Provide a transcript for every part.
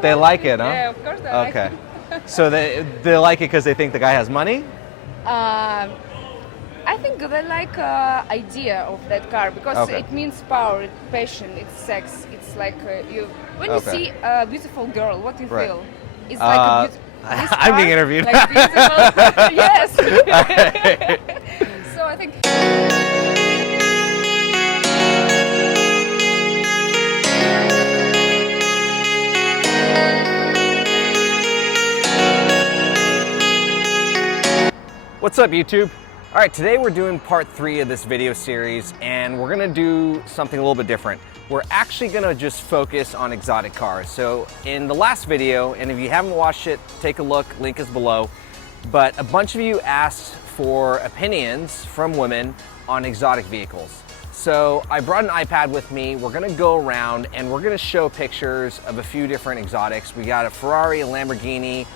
They like it, huh? Yeah, of course they like Okay. it. So they like it because they think the guy has money? I think they like idea of that car because it means power, it's passion, it's sex. It's like when you see a beautiful girl, what do you feel? It's like a beautiful. I'm being interviewed. Like beautiful. Yes. So I think. What's up, YouTube? All right, today we're doing part 3 of this video series, and we're gonna do something a little bit different. We're actually gonna just focus on exotic cars. So in the last video, and if you haven't watched it, take a look, link is below, but a bunch of you asked for opinions from women on exotic vehicles. So I brought an iPad with me. We're gonna go around and we're gonna show pictures of a few different exotics. We got a Ferrari, a Lamborghini,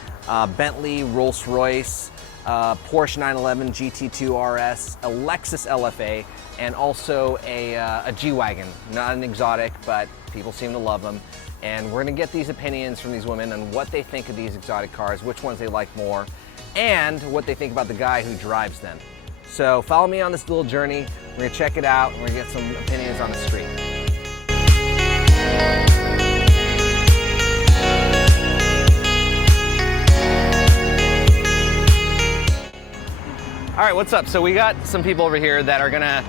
Bentley, Rolls-Royce, Porsche 911 GT2 RS, a Lexus LFA, and also a G-Wagon. Not an exotic, but people seem to love them. And we're gonna get these opinions from these women on what they think of these exotic cars, which ones they like more, and what they think about the guy who drives them. So follow me on this little journey. We're gonna check it out, and we're gonna get some opinions on the street. All right, what's up? So we got some people over here that are gonna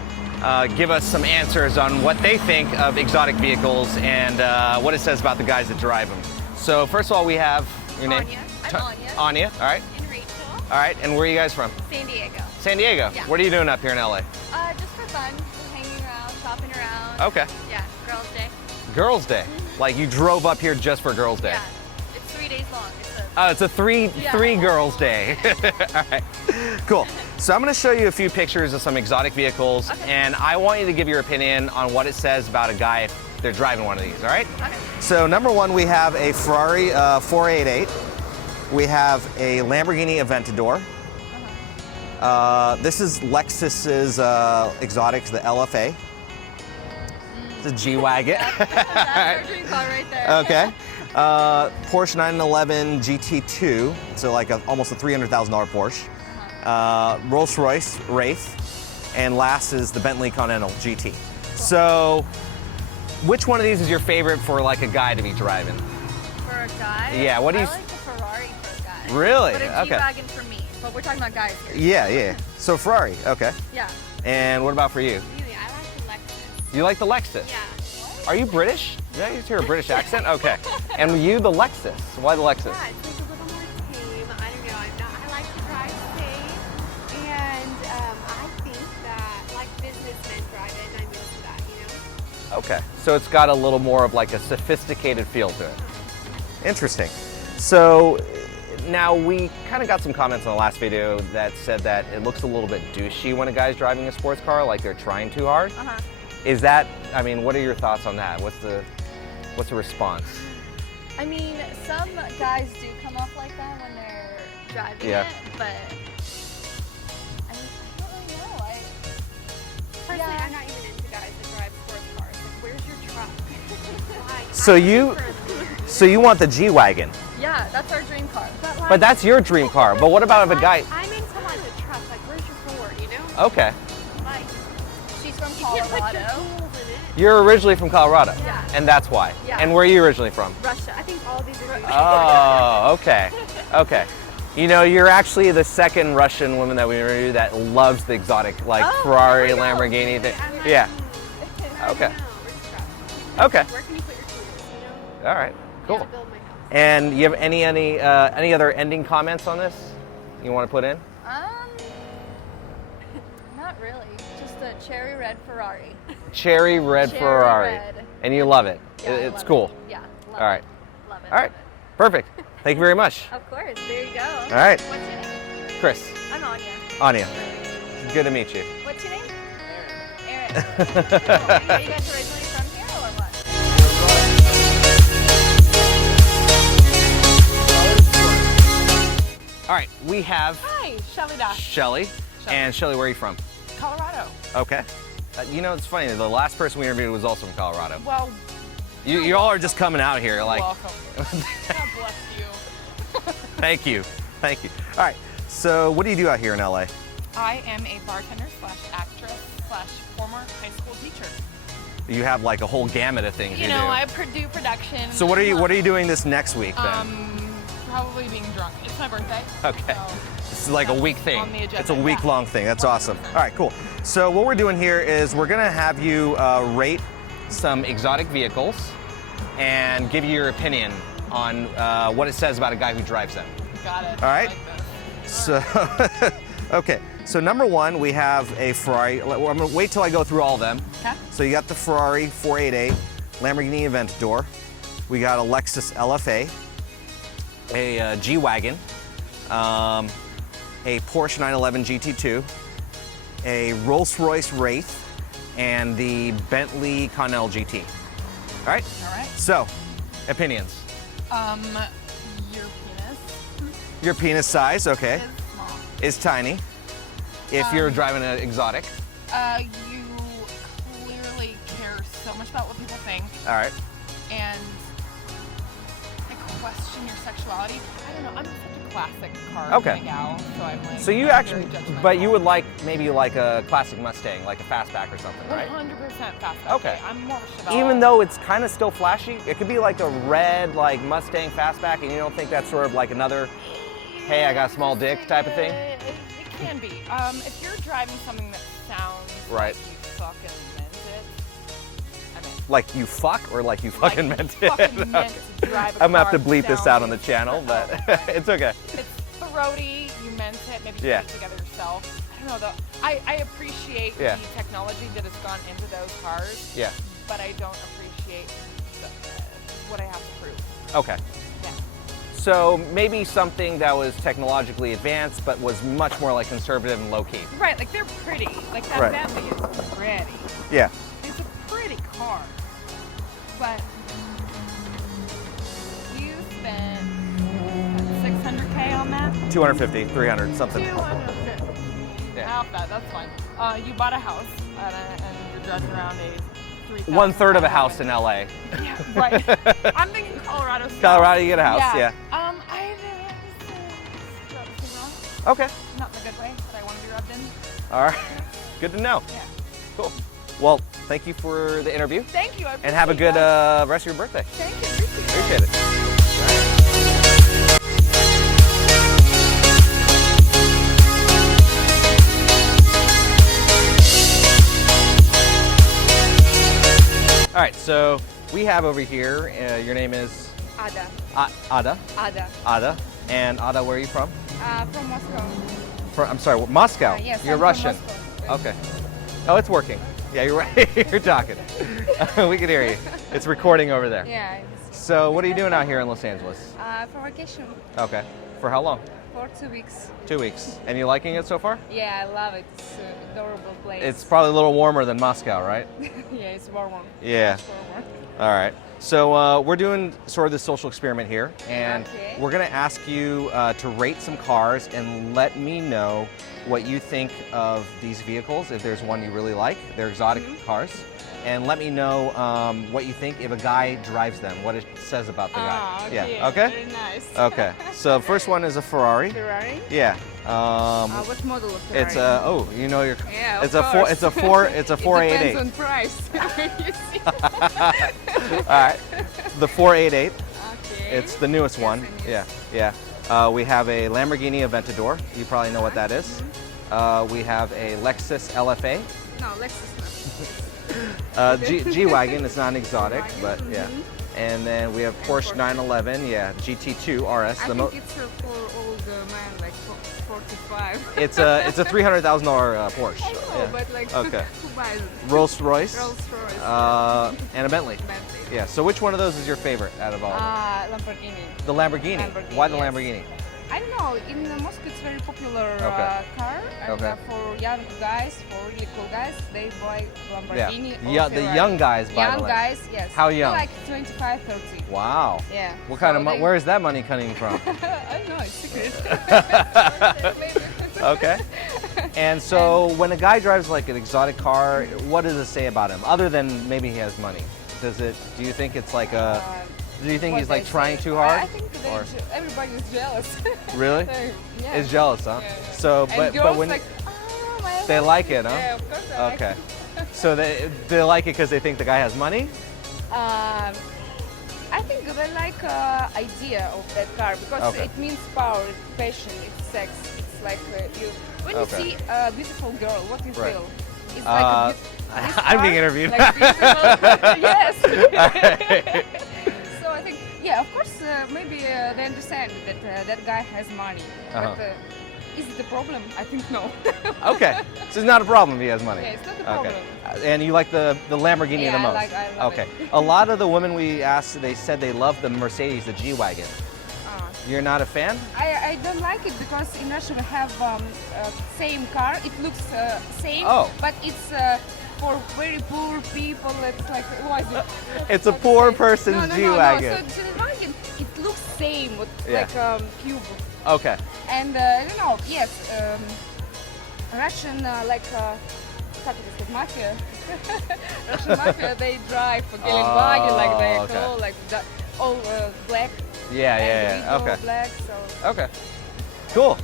give us some answers on what they think of exotic vehicles and what it says about the guys that drive them. So first of all, we have your name? Anya. I'm Anya. Anya, all right. And Rachel. All right, and where are you guys from? San Diego. San Diego? Yeah. What are you doing up here in LA? Just for fun, just hanging around, shopping around. Okay. Yeah, Girls' Day. Girls' Day? Like you drove up here just for Girls' Day? Yeah, it's 3 days long. It's a three Girls' Day. All right, cool. So I'm gonna show you a few pictures of some exotic vehicles, and I want you to give your opinion on what it says about a guy if they're driving one of these, all right? Okay. So number one, we have a Ferrari 488. We have a Lamborghini Aventador. This is Lexus's exotics, the LFA. It's a G-Wagon. That's our dream car right there. Okay. Porsche 911 GT2, so like almost a $300,000 Porsche. Rolls-Royce Wraith, and last is the Bentley Continental GT. So, which one of these is your favorite for like a guy to be driving? For a guy? Yeah, what do you? I like the Ferrari for a guy. Really? But a Okay. G-Wagon for me. But we're talking about guys here. Yeah. So Ferrari, okay. Yeah. And what about for you? Really, I like the Lexus. You like the Lexus? Yeah. Are you British? Did I just hear a British accent? Okay. And you, the Lexus. Why the Lexus? Yeah, it's like a little more tame. I don't know. I like to drive safe, and I think that like businessmen drive it, and I'm used to that, you know. Okay. So it's got a little more of like a sophisticated feel to it. Interesting. So now we kind of got some comments on the last video that said that it looks a little bit douchey when a guy's driving a sports car, like they're trying too hard. Is that, I mean, what are your thoughts on that? What's the response? I mean, some guys do come off like that when they're driving it, but I mean, I don't really know. Personally, I'm not even into guys that drive sports cars. Like, where's your truck? Why? So you want the G-Wagon? Yeah, that's our dream car. But that's your dream car. But what about if a guy? I'm into like the truck. Like, where's your Ford? You know? Okay. Like, She's from you can't put your Colorado. tools in it. You're originally from Colorado. Yeah. And that's why. Yeah. And where are you originally from? Russia. I think all these are. Oh, okay. Okay. You know, you're actually the second Russian woman that we interviewed that loves the exotic, like Ferrari, there we go. Lamborghini. I'm like, Yeah. I Okay. don't know. Where's your truck? Okay. Where can you put your tools? You know? All right. Cool. To build my house. And you have any other ending comments on this you want to put in? Not really. Just a cherry red Ferrari. Cherry red Cherry Ferrari. red. And you love it. Yeah, I It's love cool. it. Yeah. Love All right. It. Love it. All right. Perfect. Thank you very much. Of course. There you go. All right. What's your name? Chris. I'm Anya. Anya. Good to meet you. What's your name? Aaron. Aaron. Cool. Are you guys originally from here or what? All right. We have Hi, Shelly Dash, Shelly. And Shelly, where are you from? Colorado. Okay. You know, it's funny. The last person we interviewed was also from Colorado. Well, You all are just coming out here like. Welcome. God bless you. Thank you. Thank you. All right. So what do you do out here in LA? I am a bartender slash actress slash former high school teacher. You have like a whole gamut of things you do. I do production. So what are you doing this next week then? Probably being drunk. It's my birthday. Okay. So It's like a week thing. on the agenda, It's a week-long thing. That's awesome. All right, cool. So what we're doing here is we're gonna have you rate some exotic vehicles and give you your opinion on what it says about a guy who drives them. Got it. All right. I like this. So, okay. So number one, we have a Ferrari. I'm gonna wait till I go through all of them. Okay. So you got the Ferrari 488, Lamborghini Aventador. We got a Lexus LFA, a G-Wagon, a Porsche 911 GT2, a Rolls-Royce Wraith, and the Bentley Continental GT. All right? All right. So, opinions. Your penis Your penis size, okay, is small. is tiny. If you're driving an exotic. You clearly care so much about what people think, All right. and I question your sexuality. I don't know. I'm such a classic car Okay. kind of gal, so I'm like. So you I'm actually, very judgmental. but you would like maybe like a classic Mustang, like a fastback or something, right? 100% fast. Okay. I'm more of a Chevelle. Even though it's kind of still flashy, it could be like a red like Mustang fastback, and you don't think that's sort of like another, hey, I got a small dick type of thing? It can be. If you're driving something that sounds Right. like you fucking meant it, I mean, Like you fuck or like you fucking like meant you it? fucking meant to drive a I'm gonna have car to bleep this out on the sounding- channel, but Oh, okay. it's okay. It's throaty, you meant it, maybe you Yeah. put it together yourself. I don't know, though. I appreciate Yeah. the technology that has gone into those cars, Yeah. but I don't appreciate what I have to prove. Okay. Yeah. So maybe something that was technologically advanced, but was much more like conservative and low key. Right, like they're pretty. Like that Right. Bentley is pretty. Yeah. It's a pretty car. But you spent 600K on that? 250, 300, something. 250. Yeah. Half that, that's fine. You bought a house and you're driving around a 3,000. 1/3 of a house in LA. Yeah, right. I'm thinking Colorado. still. Colorado, you get a house, yeah. I rubbed me wrong. Okay. Not in a good way, but I want to be rubbed in. All right. Good to know. Yeah. Cool. Well, thank you for the interview. Thank you. I And have a appreciate good that. rest of your birthday. Thank you. Appreciate it. Appreciate it. All right, so we have over here, your name is Ada. Ada. Ada. Ada. And Ada, where are you from? From Moscow. I'm sorry, Moscow. Yes, You're I'm from Russian. Moscow. Okay. Oh, it's working. Yeah, you're right. You're talking. We can hear you. It's recording over there. Yeah, So what are you doing out here in Los Angeles? for vacation Okay. For how long? for 2 weeks. 2 weeks. And you liking it so far? Yeah, I love it. It's an adorable place. It's probably a little warmer than Moscow, right? yeah, it's warmer. Yeah. Much warmer. All right. So we're doing sort of this social experiment here, and Okay. we're going to ask you to rate some cars and let me know what you think of these vehicles. If there's one you really like, they're exotic cars, and let me know what you think if a guy drives them, what it says about the guy. Ah, okay. Yeah. Okay. Very nice. Okay. So first one is a Ferrari. Ferrari? Yeah. What model of Ferrari? It's a you know your. Yeah, it's of a four. course. It's a four. It's a 488. It depends on price. You see? All right. The 488. Okay. It's the newest Yes, one. and Yeah, yes. yeah. We have a Lamborghini Aventador. You probably know what that is. We have a Lexus LFA. No, Lexus G-Wagon is not an exotic, G-Wagon, but yeah. And then we have Porsche 911, yeah, GT2 RS. I think it's for old man, like 45. It's a $300,000 Porsche. I know, yeah. but like Okay. who buys it? Rolls Royce. Rolls-Royce. And a Bentley. Bentley. Yeah. So which one of those is your favorite out of all? of them? Lamborghini. The Lamborghini. Lamborghini, Why the yes. Lamborghini? I don't know. In Moscow, it's very popular Okay. car, and Okay. for young guys, for really cool guys, they buy Lamborghini. or Yeah. The Ferrari. young guys buy Young the Lamborghini. guys, yes. How They're young? Like 25, 30. Wow. Yeah. What kind So of where is that money coming from? I don't know. It's secret. Okay. And so when a guy drives like an exotic car, what does it say about him, other than maybe he has money? Does it? Do you think it's like a? Do you think What he's like they trying say. too hard? I think everybody is jealous. Really? Yeah. Is jealous, huh? Yeah. So, And but girls when like, oh, I they like it, huh? Yeah, of course I like Okay. it. So they like it because they think the guy has money? I think they like idea of that car because Okay. it means power, it's passion, it's sex. It's like you when you Okay. see a beautiful girl, what do you Right. feel? It's like a this I'm being car, interviewed. Like beautiful. Yes. Alright. So I think, yeah, of course, maybe they understand that that guy has money, Uh-huh. but is it a problem? I think no. Okay. So it's not a problem if he has money. Yeah, it's not a problem. Okay. And you like the Lamborghini Yeah, the most? I love okay. it. A lot of the women we asked, they said they love the Mercedes, the G-Wagon. You're not a fan? I don't like it because in Russia we have same car. It looks same, Oh. but it's for very poor people. It's like what is it? It's a poor person's G-Wagon. No. So G-Wagon, it looks same with Yeah. like cube. Okay. And you know, yes, Russian like как это сказать, mafia. Russian mafia, they drive for Gelenwagen, like they okay. call like all black. Yeah, And yeah, we yeah. go Okay. black, so. Okay. Cool.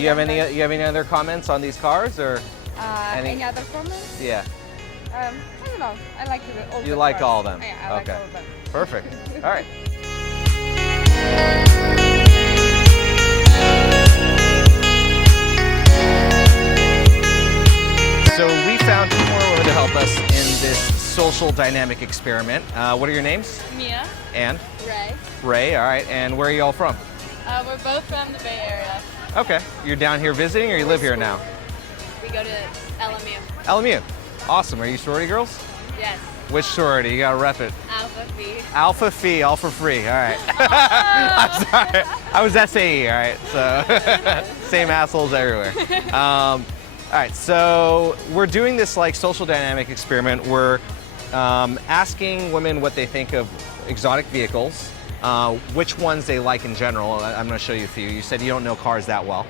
You have any other comments on these cars or? Any other comments? Yeah. I don't know. I like all You the like cars. all of them? Yeah, I like Okay. all of them. Perfect. All right. So we found two more women to help us in this social dynamic experiment. What are your names? Mia, And Ray. Ray. All right. And where are you all from? We're both from the Bay Area. Okay. You're down here visiting, or you live here now? We go to LMU. LMU. Awesome. Are you sorority girls? Yes. Which sorority? You gotta rep it. Alpha Phi. Alpha Phi, all for free. All right. I'm sorry. I was SAE. All right. So same assholes everywhere. All right. So we're doing this like social dynamic experiment. We're asking women what they think of exotic vehicles, which ones they like in general. I'm going to show you a few. You said you don't know cars that well,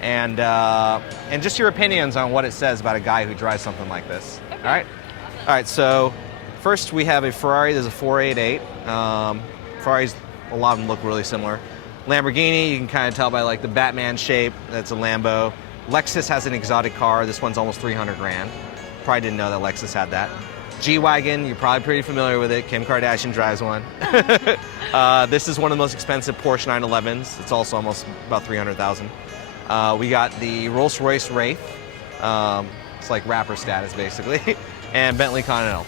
and just your opinions on what it says about a guy who drives something like this. Okay. All right. All right. So first we have a Ferrari. There's a 488. Ferraris, a lot of them look really similar. Lamborghini, you can kind of tell by like the Batman shape. That's a Lambo. Lexus has an exotic car. This one's almost 300 grand. Probably didn't know that Lexus had that. G-Wagon, you're probably pretty familiar with it. Kim Kardashian drives one. This is one of the most expensive Porsche 911s. It's also almost about 300,000. We got the Rolls-Royce Wraith. It's like rapper status basically. And Bentley Continental.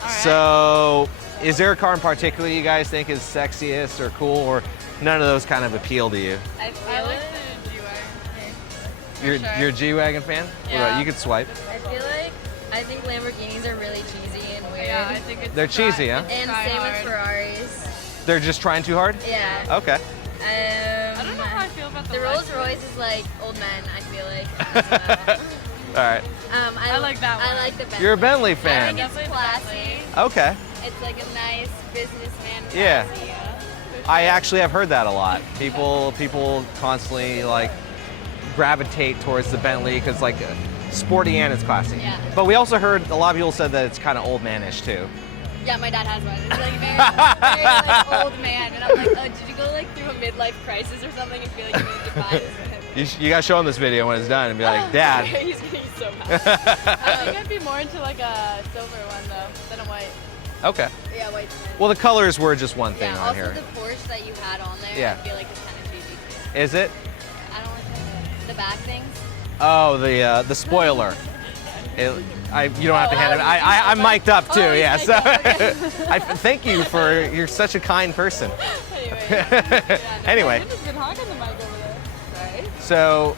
All right. So is there a car in particular you guys think is sexiest or cool, or none of those kind of appeal to you? I feel like the G-Wagon. You're a G-Wagon fan? What about Yeah. you? Could swipe. I think Lamborghinis are really cheesy and weird. Yeah, I think it's They're cheesy, huh? And Try same hard. with Ferraris. They're just trying too hard? Yeah. Okay. I don't know how I feel about The Rolls Royce is like old men, I feel like. All right. I like that one. I like the Bentley. You're a Bentley I fan. think it's classy. Okay. It's like a nice businessman. Yeah. classy. I actually have heard that a lot. People constantly like gravitate towards the Bentley because like sporty and it's classy. Yeah. But we also heard a lot of people said that it's kind of old manish too. Yeah, my dad has one. It's like very like, old man, and I'm like, oh, did you go like through a midlife crisis or something and feel like you need to buy this? You gotta show him this video when it's done and be like, Dad. He's gonna be so mad. I think I'd be more into like a silver one though than a white. Okay. Yeah, white cement. Well, the colors were just one thing Yeah, on also here. the Porsche that you had on there, Yeah. I feel like it's kind of cheesy too. Is it? I don't like the back things. Oh, the spoiler. You don't have to hand it. I'm mic'd up too. Oh, Yeah. he's So mic'd up, okay. thank you for. You're such a kind person. Anyway. Anyway, Linda's been hogging the mic over there. Right? so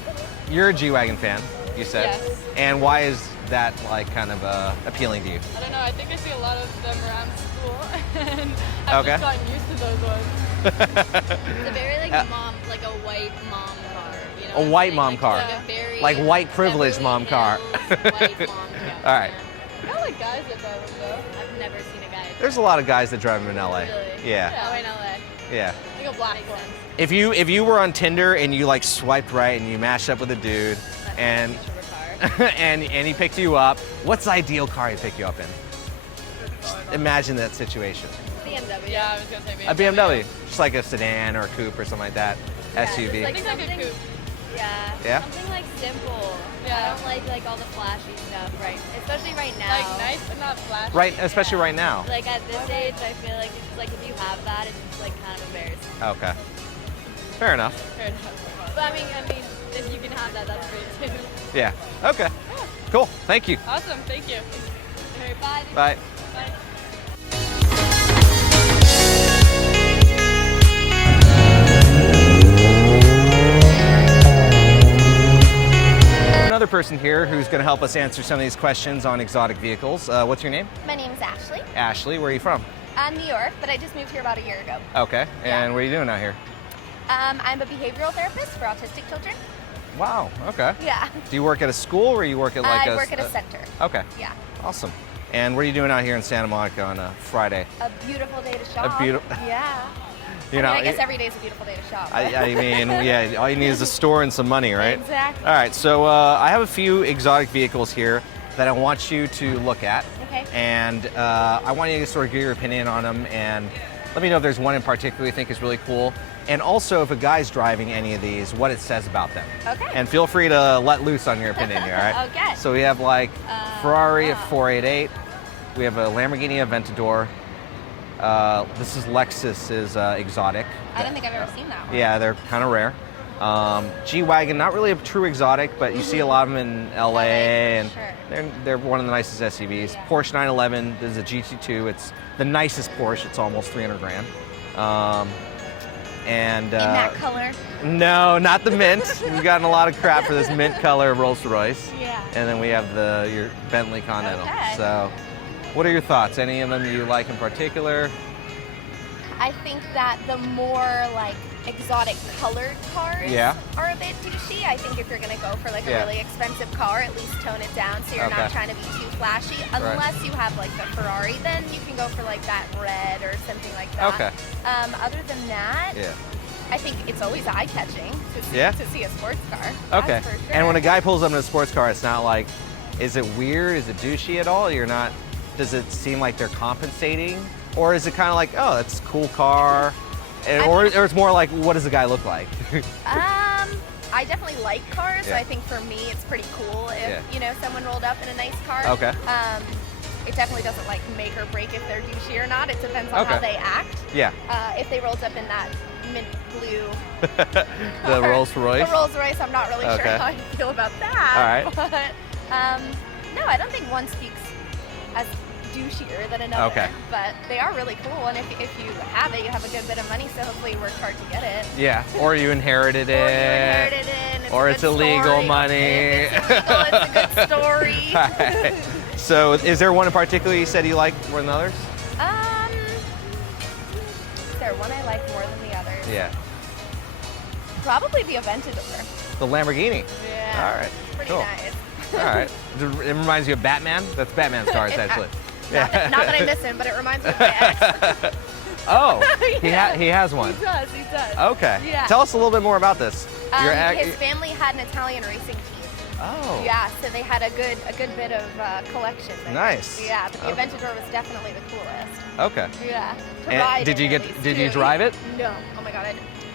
you're a G-Wagon fan, you said. Yes. And why is that like kind of appealing to you? I don't know. I think I see a lot of them around school, and I've Okay. just gotten used to those ones. It's a very like mom, like a white mom car. You know A what I'm white saying? mom Like, car. Like a very Like white privileged Beverly mom car. Hills white mom car. All right. I don't like guys that drive them though. I've never seen a guy. There's a lot of guys that drive them in LA. Really? Yeah. Oh, in LA. Yeah. Like a black one. If you were on Tinder and you like swiped right and you matched up with a dude and Car. and he picked you up, what's the ideal car he'd pick you up in? Just imagine that situation. BMW. Yeah, I was gonna say A BMW, just like a sedan or a coupe or something like that. Yeah, SUV. just I think like a coupe. Yeah. Yeah? Something like simple. Yeah. I don't like all the flashy stuff, right? Especially right now. Like nice but not flashy. Right, especially right now. Like at this age, I feel like it's like if you have that, it's just like kind of embarrassing. Okay. Fair enough. Fair enough. But I mean, if you can have that, that's great too. Yeah. Okay. Cool. Thank you. Awesome, thank you. All right, bye. Bye. Bye. Another person here who's going to help us answer some of these questions on exotic vehicles. What's your name? My name's Ashley. Ashley. Where are you from? New York, but I just moved here about a year ago. Okay. Yeah. And what are you doing out here? I'm a behavioral therapist for autistic children. Wow. Okay. Yeah. Do you work at a school or you work at like I work at a center. Okay. Yeah. Awesome. And what are you doing out here in Santa Monica on a Friday? A beautiful day to shop. You Yeah. I mean, know, I guess every day is a beautiful day to shop. I mean, yeah, all you need is a store and some money, right? Exactly. All right, so I have a few exotic vehicles here that I want you to look at. Okay. And I want you to sort of give your opinion on them and let me know if there's one in particular you think is really cool. And also, if a guy's driving any of these, what it says about them. Okay. And feel free to let loose on your opinion here, all right? Okay. So we have like Ferrari 488. We have a Lamborghini Aventador. This is Lexus's exotic. I don't think I've ever seen that one. Yeah, they're kind of rare. G-Wagon, not really a true exotic, but you see a lot of them in LA, and sure. they're one of the nicest SUVs. Yeah. Porsche 911, this is a GT2. It's the nicest Porsche. It's almost 300 grand. And In that color. no, not the mint. We've gotten a lot of crap for this mint color Rolls Royce. Yeah. And then we have your Bentley Continental. Okay. So, what are your thoughts? Any of them you like in particular? I think that the more like exotic colored cars Yeah. are a bit douchey. I think if you're gonna go for like a Yeah. really expensive car, at least tone it down so you're Okay. not trying to be too flashy. Unless you have like the Ferrari, then you can go for like that red or something like that. Okay. Other than that, Yeah. I think it's always eye-catching to see a sports car. Okay. That's for sure. And when a guy pulls up in a sports car, it's not like, is it weird? Is it douchey at all? You're not. Does it seem like they're compensating, or is it kind of like, oh, that's a cool car, or it's more like, what does the guy look like? I definitely like cars, so Yeah. I think for me it's pretty cool if Yeah. someone rolled up in a nice car. Okay. It definitely doesn't like make or break if they're douchey or not. It depends on how Okay. they act. Yeah. If they rolled up in that mint blue The Rolls Royce. the Rolls Royce, I'm not really Okay. sure how I feel about that. All right. But no, I don't think one speaks as douchier than another. Okay. But they are really cool, and if you have it, you have a good bit of money, so hopefully you worked hard to get it. Yeah. Or you inherited it. Or you inherited it. and Or a it's good illegal story. money. If it's illegal, it's a good story. All right. So, is there one in particular you said you like more than others? Is there one I like more than the others? Yeah. Probably the Aventador. The Lamborghini. Yeah. All right. Pretty Cool. nice. All right. It reminds you of Batman? That's Batman's cars, actually. Not that I miss him, but it reminds me of my ex. Oh, Yeah. he has one. He does. Okay. Yeah. Tell us a little bit more about this. His family had an Italian racing team. Oh. Yeah, so they had a good bit of collection there. Nice. Yeah, but the Okay. Aventador was definitely the coolest. Okay. Yeah. To And ride did in, you at get- least, did you too. drive it? No. Oh my god,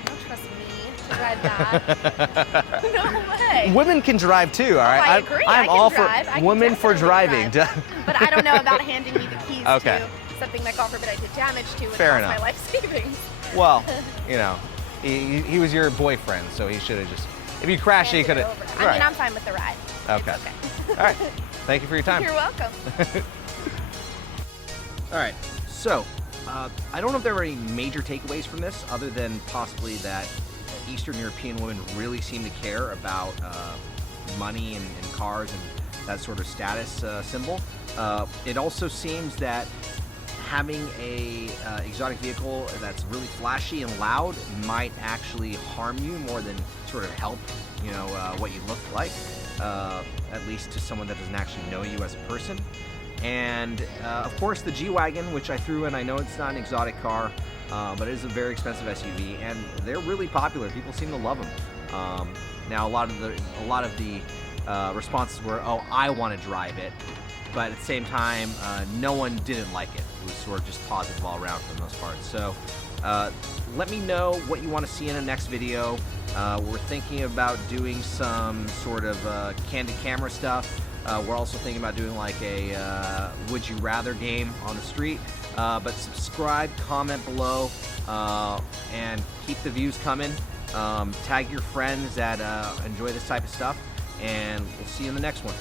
don't trust me to drive that. No way. Women can drive too, all right? I agree. I'm I can all drive. for I can women for definitely driving. But I don't know about handing me the keys Okay. to something that, God forbid, I did damage to and Fair cost enough. my life savings. Well, you know, he was your boyfriend, so he should have just. If you crash, he Handed could it have. over. I mean, I'm fine with the ride. Okay. It's okay. All right. Thank you for your time. You're welcome. All right, so I don't know if there are any major takeaways from this other than possibly that Eastern European women really seem to care about money and cars and that sort of status symbol. It also seems that having a exotic vehicle that's really flashy and loud might actually harm you more than sort of help, what you look like, at least to someone that doesn't actually know you as a person. And of course the G-Wagon, which I threw in. I know it's not an exotic car, but it is a very expensive SUV, and they're really popular. People seem to love them. Now a lot of the responses were, "Oh, I want to drive it." but at the same time, no one didn't like it. It was sort of just positive all around for the most part. So let me know what you want to see in the next video. We're thinking about doing some sort of candid camera stuff. We're also thinking about doing like a would you rather game on the street. But subscribe, comment below, and keep the views coming. Tag your friends that enjoy this type of stuff, and we'll see you in the next one.